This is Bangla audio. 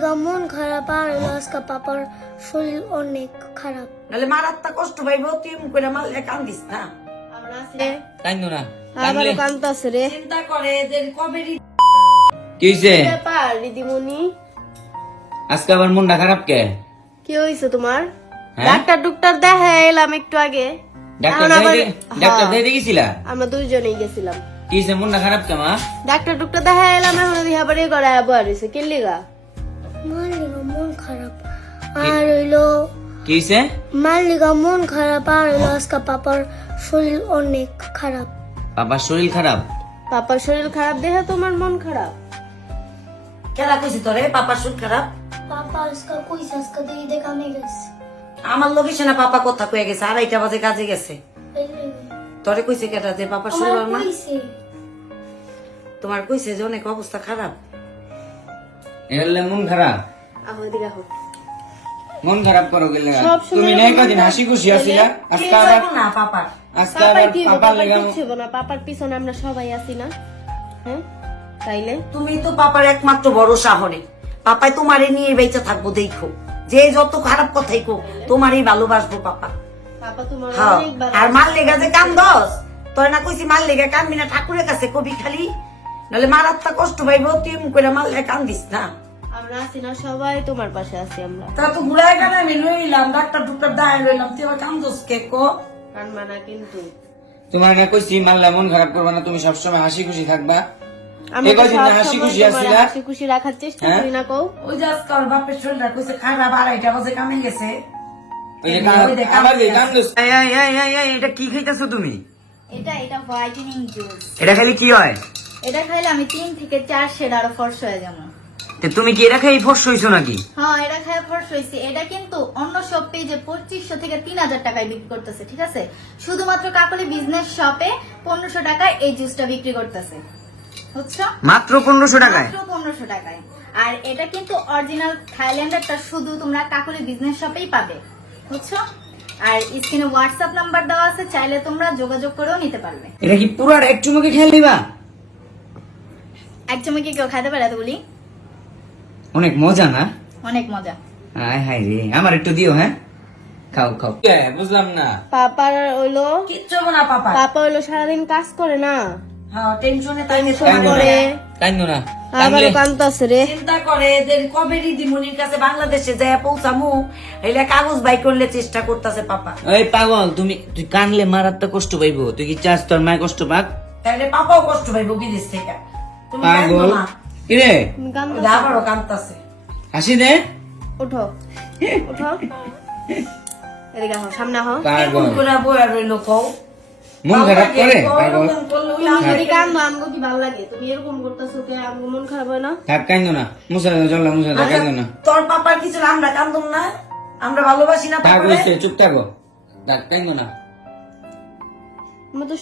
মন খারাপ আর আজকে পাপার শরীর অনেক খারাপ। নাহলে মারাত্মা কষ্ট পাইব তুই করে মারলে কান্দিস না। আমরা আছি। রে কান্দো না আবার রে। চিন্তা করে যে কবে কি হইছে? ব্যাপার দিদিমণি আজকে আবার মনটা খারাপ কে? কি হয়েছে তোমার? হ্যাঁ? ডাক্তার ডুক্তার দেখা এলাম একটু আগে। ডাক্তার হ্যাঁ, গেছিলা? আমরা দুইজনেই গেছিলাম। কি হইছে মনটা খারাপ কে মা? ডাক্তার ডুক্তার দেখা এলাম এখন দিয়ে আবার এ করা আবার হয়েছে কে লিগা? মালিকা মন খারাপ। আর হইল কি হইছে? মালিকা মন খারাপ আর হইল আজকে পাপার শরীর অনেক খারাপ। বাবার শরীর খারাপ? পাপার শরীর খারাপ দেখে তোমার মন খারাপ। কেনা কইছি তোরে? পাপার শুট খারাপ? পাপা আজকে কইছে আজকে দেখি দেখা গেছে। আমার লোকের না পাপা কথা কয়ে গেছে আড়াইটা বাজে কাজে গেছে। তোরে কইছে কেটা যে পাপার শরীর না তোমার কইছে যে অনেক অবস্থা খারাপ। এহলে মন খারাপ? আহ এদিকে আহ। মন খারাপ করো গেলে তুমি নাই কদিন হাসি খুশি আছিলা আজকে আবার না পাপার আজকে আবার কি হইবো? পাপার পাপার লেগে কিচ্ছু হইবো না। পাপার পিছনে আমরা সবাই আছি না। হ্যাঁ? তাইলে? তুমি তো পাপার একমাত্র ভরসা পাপাই তোমারে নিয়ে বেঁচে থাকব দেখো। যে যত খারাপ কথাই কো তোমারই ভালোবাসবো পাপা। পাপা তোমার হ্যাঁ। আর মার লেগা যে কান দস তোর না কইছি মার লেগা কানবি না। ঠাকুরের কাছে কবি খালি। নাহলে মারাত্মা কষ্ট পাইব তুই এম করে মারলে কান্দিস না। আমরা আছি না সবাই তোমার পাশে আছি আমরা। তা তো ঘুরাই কানে আমি লইলাম ডাক্তার ডুক্তার দাঁড়ায় রইলাম তুই আবার কান্দস কে কো? কানবা না কিন্তু। তোমার না কইছি মন খারাপ করবা না তুমি সবসময় হাসি খুশি থাকবা। আমি হাসি খুশি আছিলা? হাসি খুশি রাখার চেষ্টা হ্যাঁ? করি না কও। ওই যে আজকে ওর বাপের শরীরটা কইছে খারাপ আড়াইটা বাজে কামে গেছে। এটা কি খাইতেছো তুমি? এটা এটা হোয়াইটেনিং জুস এটা খালি কি হয়? এটা খাইলে আমি তিন থেকে চার শেড আরও ফর্স হয়ে যাব। তুমি কি এটা খাই ফস হইছো নাকি? হ্যাঁ এটা খাই ফর্স হয়েছে এটা কিন্তু অন্য সব পেজে পঁচিশশো থেকে তিন হাজার টাকায় বিক্রি করতেছে ঠিক আছে? শুধুমাত্র কাকলি বিজনেস শপে পনেরোশো টাকায় এই জুসটা বিক্রি করতেছে। বুঝছ? মাত্র পনেরোশো টাকায়? মাত্র পনেরোশো টাকায়। আর এটা কিন্তু অরিজিনাল থাইল্যান্ডেরটা শুধু তোমরা কাকলি বিজনেস শপেই পাবে। বুঝছ? আর স্ক্রিনে হোয়াটসঅ্যাপ নাম্বার দেওয়া আছে চাইলে তোমরা যোগাযোগ করেও নিতে পারবে। এটা কি পুরার এক চুমুকে খেয়াল নিবা? এক চমকে কেউ খাইতে পারে এতগুলি? অনেক মজা না? অনেক মজা। হায় হায় রে আমার একটু দিও হ্যাঁ? খাও খাও। বুঝলাম না। পাপার হইল কিচ্ছু না পাপা। পাপা হইল সারাদিন কাজ করে না। হ্যাঁ টেনশনে তাই করে। কান্দো না আবার কান্তাছে রে। চিন্তা করে যে কবে দিদিমণির কাছে বাংলাদেশে যায় পৌঁছামু? এলে কাগজ বাই করলে চেষ্টা করতেছে পাপা। ওই পাগল তুমি তুই কানলে মারাত্মক কষ্ট পাইবো। তুই কি চাস তোর মায় কষ্ট পাক? তাহলে পাপাও কষ্ট পাইবো বিদেশ থেকে। পাগল। কিরে? আবারও কান্দতাছে হাসি দে। উঠো। উঠো। এদিকে আহ সামনে আহ। পাগল। এরকম করে বইয়া কও। মন খারাপ করে? পাগল। এরকম করলে ওই তুমি যদি কান্দো আমগো কি ভালো লাগে? তুমি এরকম করতেছো কে? আমগো মন খারাপ হয় না? থাক কান্দো না। মুসা চল মুসা কান্দো না। তোর পাপার কিছু আমরা কান্দুম না। আমরা ভালোবাসি না চুপ থাকো। থাক কান্দো না। আমরা তো